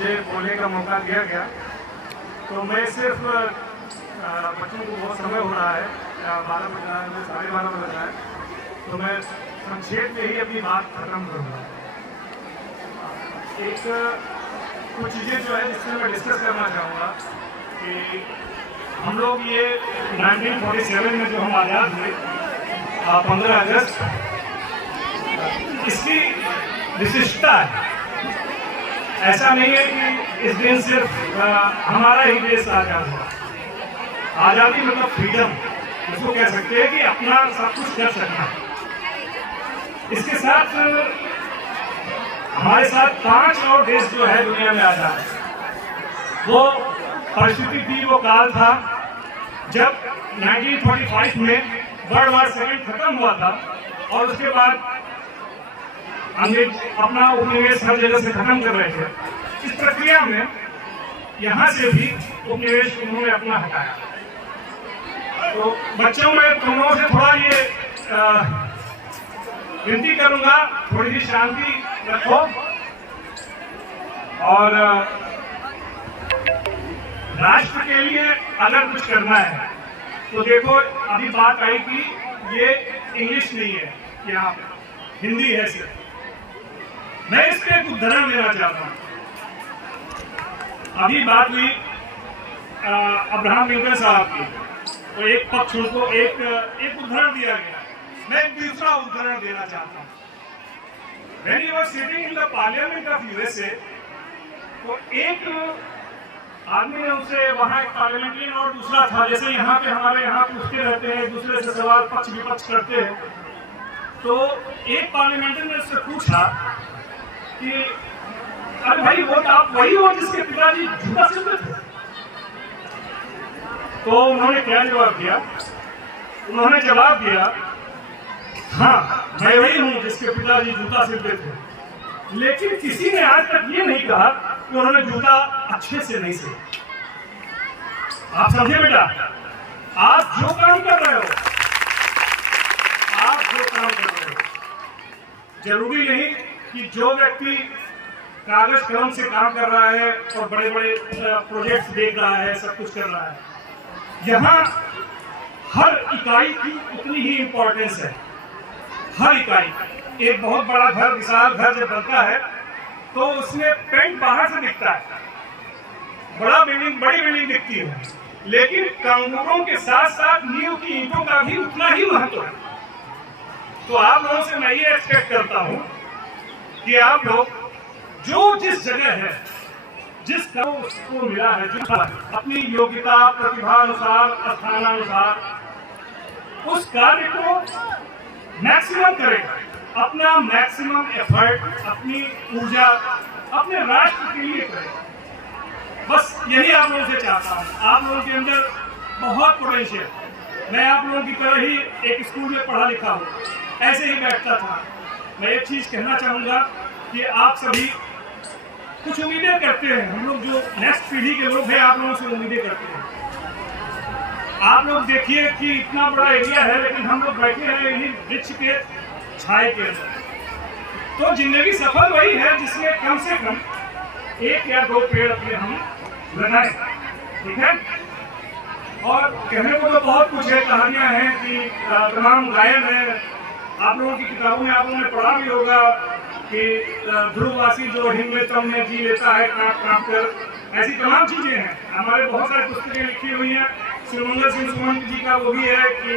मुझे बोलने का मौका दिया गया। तो मैं सिर्फ बच्चों को बहुत समय हो रहा है, 12 बज रहा है, 12:30 बज रहा है, तो मैं संक्षेप में ही अपनी बात खत्म करूँगा। कुछ चीज़ें जो है जिससे मैं डिस्कस करना चाहूँगा कि हम लोग ये 1947 में जो हम आज़ाद हुए 15 अगस्त, इसकी विशिष्टता है। ऐसा नहीं है कि इस दिन सिर्फ हमारा ही देश आज़ाद हुआ। आज़ादी मतलब फ्रीडम, उसको कह सकते हैं कि अपना सब कुछ कर सकना। इसके साथ हमारे साथ 5 और देश जो है दुनिया में आज़ाद है। वो परिस्थिति थी, वो काल था जब 1945 में वर्ल्ड वॉर सेकेंड खत्म हुआ था और उसके बाद अंग्रेज अपना उपनिवेश हर जगह से खत्म कर रहे थे। इस प्रक्रिया में यहाँ से भी उपनिवेश उन्होंने अपना हटाया। तो बच्चों में तुम लोगों से थोड़ा ये विनती करूंगा, थोड़ी सी शांति रखो और राष्ट्र के लिए अगर कुछ करना है तो देखो, अभी बात आई कि ये इंग्लिश नहीं है, यहाँ हिंदी है सिर्फ। मैं इसके एक उदाहरण देना चाहता हूँ। अभी बात हुई अब्राहम लिंकन साहब की, तो एक पक्ष उनको एक उदाहरण दिया गया। मैं एक दूसरा उदाहरण देना चाहता हूँ। When he was sitting in the Parliament of USA, तो एक आदमी ने उनसे, वहाँ एक पार्लियामेंट्रियन और दूसरा था, जैसे यहाँ पे हमारे यहाँ पूछते रहते हैं, एक दूसरे से सवाल पक्ष विपक्ष करते हैं। तो एक पार्लियामेंट्रियन ने उससे पूछा कि अरे भाई, वो आप वही हो जिसके पिताजी जूता सिलते थे? तो उन्होंने क्या जवाब दिया? उन्होंने जवाब दिया, हाँ, मैं वही हूँ जिसके पिताजी जूता सिलते थे। लेकिन किसी ने आज तक ये नहीं कहा कि उन्होंने जूता अच्छे से नहीं सिला। आप समझे बेटा? आप जो काम कर रहे हो, जरूरी नहीं कि जो व्यक्ति कागज कलम से काम कर रहा है और बड़े बड़े प्रोजेक्ट्स देख रहा है, सब कुछ कर रहा है, यहाँ हर इकाई की उतनी ही इंपॉर्टेंस है। हर इकाई, एक बहुत बड़ा घर, विशाल घर जब बनता है तो उसमें पेंट बाहर से दिखता है, बड़ी बिल्डिंग दिखती है, लेकिन कांगोरों के साथ साथ नींव की ईंटों का भी उतना ही महत्व है। तो आप लोगों से मैं ये एक्सपेक्ट करता हूँ कि आप लोग जो जिस जगह है, जिस काम उसको मिला है, जो अपनी योग्यता प्रतिभा अनुसार, स्थानानुसार उस कार्य को मैक्सिमम करेगा, अपना मैक्सिमम एफर्ट, अपनी ऊर्जा अपने राष्ट्र के लिए करेगा। बस यही आप लोगों से चाहता हूँ। आप लोगों के अंदर बहुत पोटेंशियल। मैं आप लोगों की तरह ही एक स्कूल में पढ़ा लिखा हूँ, ऐसे ही बैठता था। मैं एक चीज कहना चाहूँगा कि आप सभी कुछ उम्मीदें करते हैं। हम लोग जो नेक्स्ट पीढ़ी के लोग हैं, आप लोगों से उम्मीदें करते हैं। आप लोग देखिए कि इतना बड़ा एरिया है, लेकिन हम लोग बैठे हैं इन्हीं वृक्ष के छाए के अंदर। तो जिंदगी सफल वही है जिसमें कम से कम 1 या 2 पेड़ अपने हम लगाएं, ठीक है? और कहने को तो बहुत कुछ है, कहानियां हैं कि तमाम गायन है। आप लोगों की किताबों में आप लोगों ने पढ़ा भी होगा कि ध्रुववासी जो हिमवेतम में जी लेता है कांप कांप कर, ऐसी तमाम चीजें हैं। हमारे बहुत सारी पुस्तकें लिखी हुई हैं। श्रीमंगल सिंह सुमन जी का वो भी है कि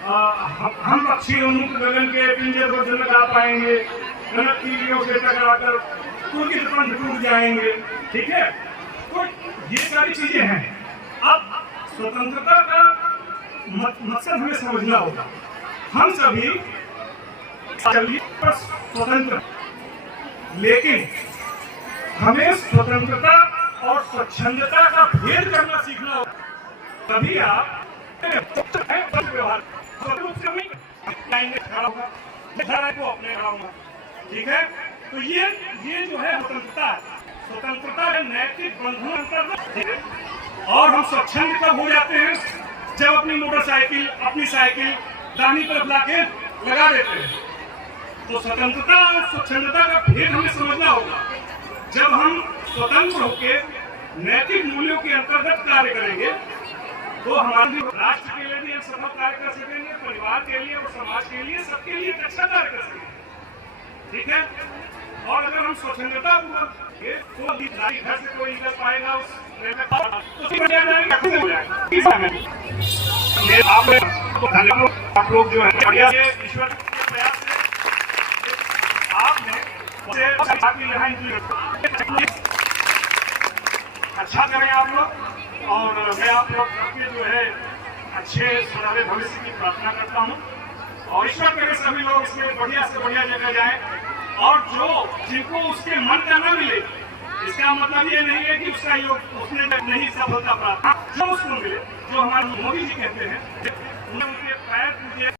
हम पक्षी उन्मुख गगन के पिंजर को जल लगा पाएंगे, गलत कीड़ियों से टकराकर उनकी पंख टूट जाएंगे, ठीक है? तो ये सारी चीजें हैं। अब स्वतंत्रता का मकसद हमें समझना होगा। हम सभी स्वतंत्र, लेकिन हमें स्वतंत्रता और स्वच्छंदता का भेद करना सीखना होगा। तभी आप व्यवहार ठीक है? तो ये जो है स्वतंत्रता है, नैतिक बंधन। और हम स्वच्छंद कब हो जाते हैं? जब अपनी मोटरसाइकिल, अपनी साइकिल दाहिनी तरफ लाके लगा देते हैं। तो स्वतंत्रता और स्वच्छंदता का भेद हमें समझना होगा। जब हम स्वतंत्र होकर नैतिक मूल्यों के अंतर्गत कार्य करेंगे तो हमारे राष्ट्र के लिए भी एक सफल कार्य कर सकेंगे, परिवार के लिए और समाज के लिए, सबके लिए एक अच्छा कार्य कर सकेंगे। ठीक है। और अगर हम स्वतंत्रता तो घर से कोई निकल पाएगा उस आप लोग जो है बढ़िया से ईश्वर के प्रयास से आपने यहाँ अच्छा करें आप लोग। और मैं आप लोग सबके जो है अच्छे सुनहरे भविष्य की प्रार्थना करता हूँ और ईश्वर करे सभी लोग इसमें बढ़िया से बढ़िया जगह जाएं और जो जिनको उसके मन का न मिले, इसका मतलब ये नहीं है कि उसका योग उसने नहीं सफलता प्राप्त, जो उसको मिले, जो हमारे मोदी जी कहते हैं उनके पैर पूजे